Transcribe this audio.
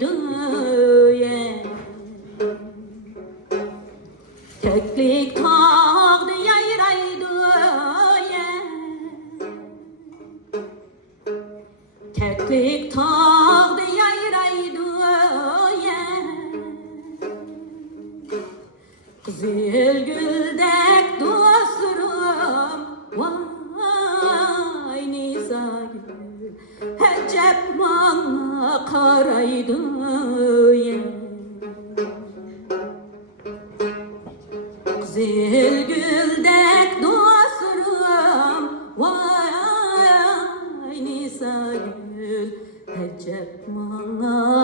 yayraydı ye. Keklik tağdı yayraydı ye. Keklik tağdı yayraydı ye. Kızıl güldek dostlarım vay nizagül hecep bana karaydı ye. Kızıl güldek dostlarım vay nizagül hecep bana